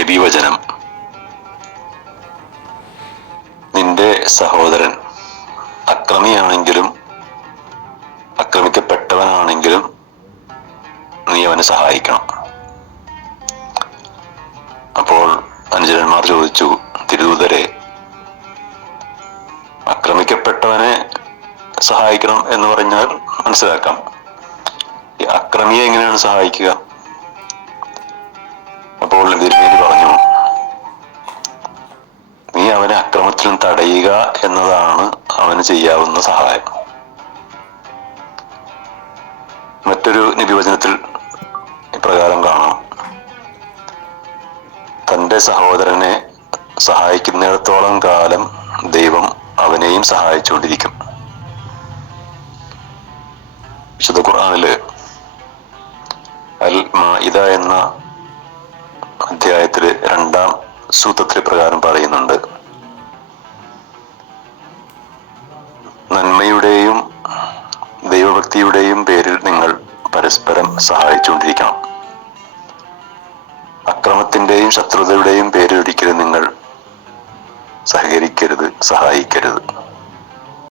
നബിവചനം നിന്റെ സഹോദരൻ അക്രമിയാണെങ്കിലും അക്രമിക്കപ്പെട്ടവനാണെങ്കിലും നീ അവനെ സഹായിക്കണം. അപ്പോൾ അനുചരന്മാർ ചോദിച്ചു തിരുദൂതരെ അക്രമിക്കപ്പെട്ടവനെ സഹായിക്കണം എന്ന് പറഞ്ഞാൽ മനസ്സിലാക്കാം. അക്രമിയെ എങ്ങനെയാണ് സഹായിക്കുക? അവനെ അക്രമത്തിൽ തടയുക എന്നതാണ് അവന് ചെയ്യാവുന്ന സഹായം. മറ്റൊരു നിബിവചനത്തിൽ ഇപ്രകാരം കാണാം. തന്റെ സഹോദരനെ സഹായിക്കുന്നിടത്തോളം കാലം ദൈവം അവനെയും സഹായിച്ചുകൊണ്ടിരിക്കും. വിശുദ്ധ ഖുറാനിൽ അൽ മാഇദ എന്ന അധ്യായത്തിൽ രണ്ടാം സൂത്രത്തിൽ പ്രകാരം പറയുന്നുണ്ട്. നന്മയുടെയും ദൈവഭക്തിയുടെയും പേരിൽ നിങ്ങൾ പരസ്പരം സഹായിച്ചുകൊണ്ടിരിക്കണം. അക്രമത്തിന്റെയും ശത്രുതയുടെയും പേരിൽ ഒരിക്കലും നിങ്ങൾ സഹകരിക്കരുത് സഹായിക്കരുത്.